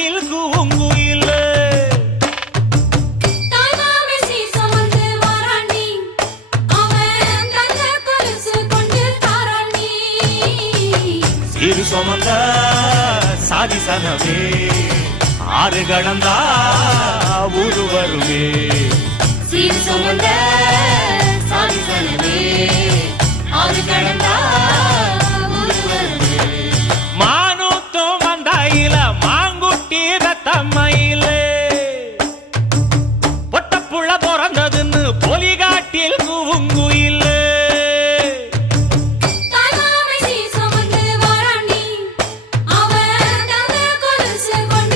காட்டில் கூங்குயில் இரு சுமந்த சாதி சனமே ஆறு கடந்தா ஊரு வருமே சீர் சுமந்த சாதி சனமே ஆறு கடந்தா ஊரு வருமே மானூத்தும் வந்தாயில மாங்குட்டி ரத்தம்மையில